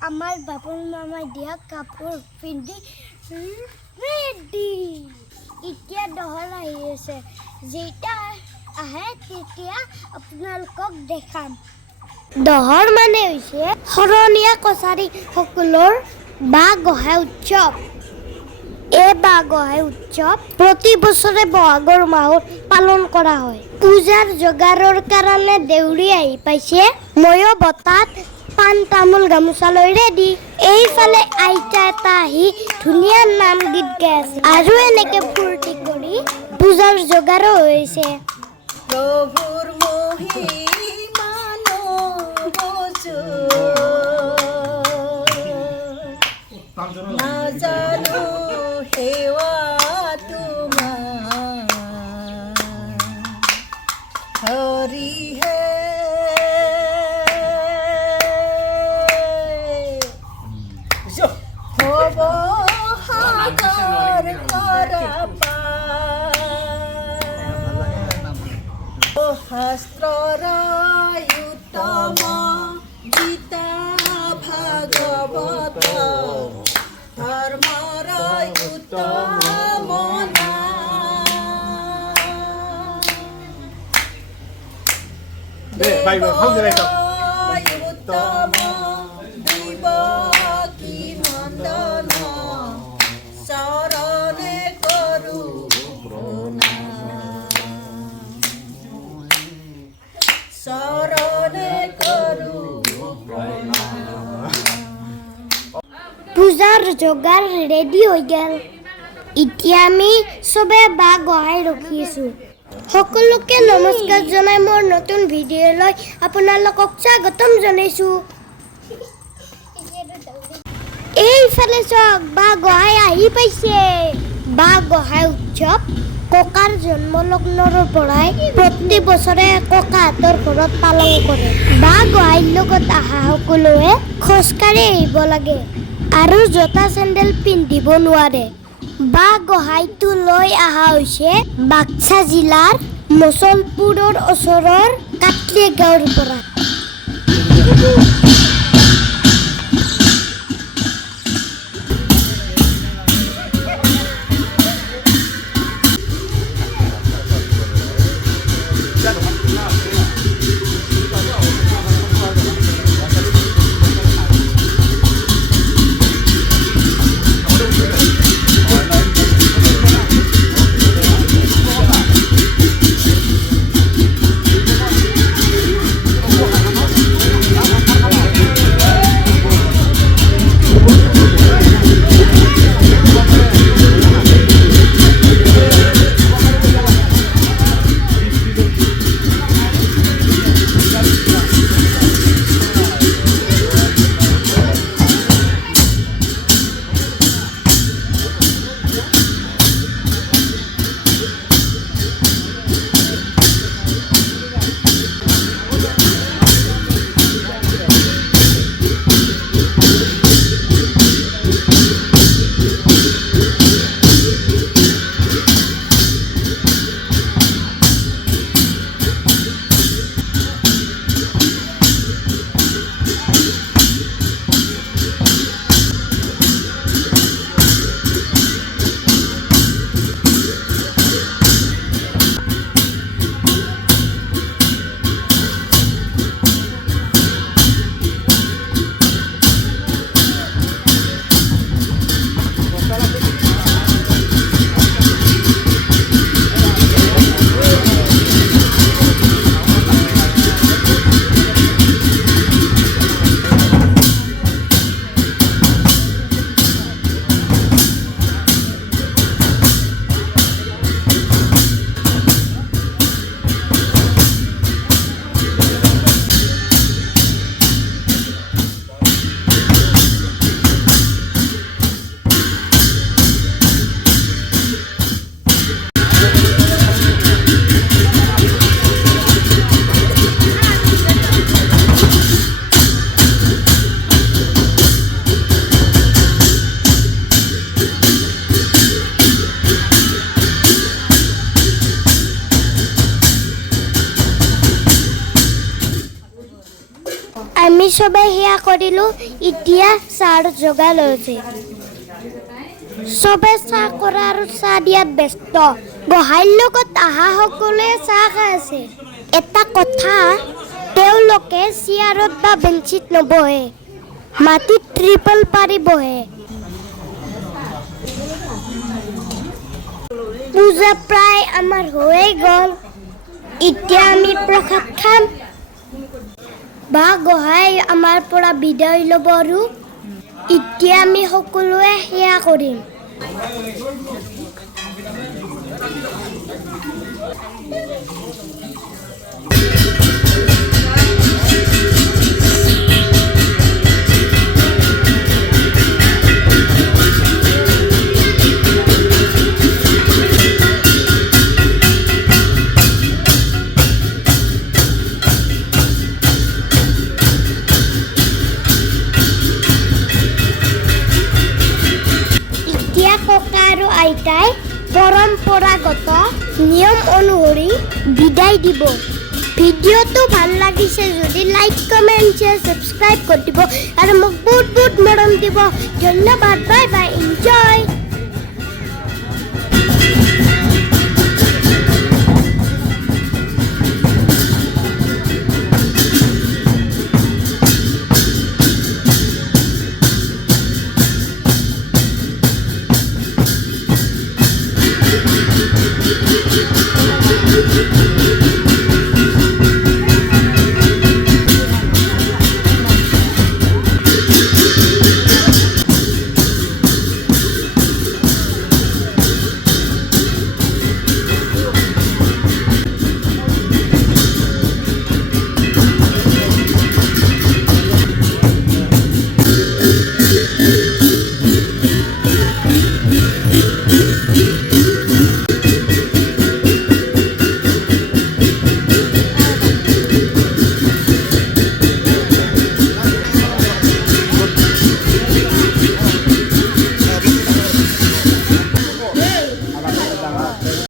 আমাৰ বাপৰ মামাই দিয়া কাপোৰ পিন্ধি ৰেডি এতিয়া দহৰ আহি আছে যেতিয়া আহে তেতিয়া আপোনালোকক দেখাম দহৰ মানে হৈছে শৰণীয়া কছাৰী সকলৰ বাঁহ গোঁসাই উৎসৱ এই বাঁহ গোঁসাই উৎসৱ প্ৰতি বছৰে বহাগৰ মাহত পালন কৰা হয় পূজাৰ যোগাৰৰ কাৰণে দেউৰী আহি পাইছে ময়ো বতাত পান তামোল গামোচা লৈ ৰেডি এইফালে আইতা এটা আহি ধুনীয়া নাম গীত গাই আছে আৰু এনেকে ফূৰ্তি কৰি পূজাৰ যোগাৰো হৈছে প্ৰভুৰ মহিমানো বচো নাজানো সেৱা তোমাৰ হৰিহে হ'ব সাগৰ শাস্ত্ৰৰ উত্তম গীতা ভাগৱত ধৰ্মৰ উত্তম উত্তম দেৱকী নন্দন চৰণে কৰো চৰণে কৰো পূজাৰ যোগাৰ ৰেডি হৈ গ'ল এতিয়া আমি চবে বাঁহ গোঁসাই ৰখি আছো সকলোকে নমস্কাৰ জনাই মোৰ নতুন ভিডিঅ'লৈ আপোনালোকক স্বাগতম জনাইছোঁ এইফালে চাওক বাঁহ গোঁসাই আহি পাইছে বাঁহ গোঁসাই উৎসৱ ককাৰ জন্মলগ্নৰ পৰাই প্ৰতি বছৰে ককাহঁতৰ ঘৰত পালন কৰে বাঁহ গোঁসাইৰ লগত অহা সকলোৱে খোজকাঢ়ি আহিব লাগে আৰু জোতা চেণ্ডেল পিন্ধিব নোৱাৰে বাঁহ গোঁসাইটো লৈ অহা হৈছে বাক্সা জিলাৰ মচলপুৰৰ ওচৰৰ কাটলি গাঁৱৰ পৰা চবেই সেয়া কৰিলোঁ এতিয়া চাহৰ যোগাৰ লৈছে চবে চাহ কৰা আৰু চাহ দিয়াত ব্যস্ত গোহাঁইৰ লগত অহা সকলোৱে চাহ খাই আছে এটা কথা তেওঁলোকে চেয়াৰত বা বেঞ্চিত নবহে মাটিত ট্ৰিপল পাৰি বহে পূজা প্ৰায় আমাৰ হৈয়ে গ'ল এতিয়া আমি প্ৰসাদ খাম বা গোহাঁই আমাৰ পৰা বিদায় ল'ব আৰু এতিয়া আমি সকলোৱে সেয়া কৰিম এতিয়া ককা আৰু আইতাই পৰম্পৰাগত নিয়ম অনুসৰি বিদায় দিব ভিডিঅ'টো ভাল লাগিছে যদি লাইক কমেণ্ট শ্বেয়াৰ ছাবস্ক্ৰাইব কৰি দিব আৰু মোক বহুত বহুত মৰম দিব ধন্যবাদ বাই বাই এনজয়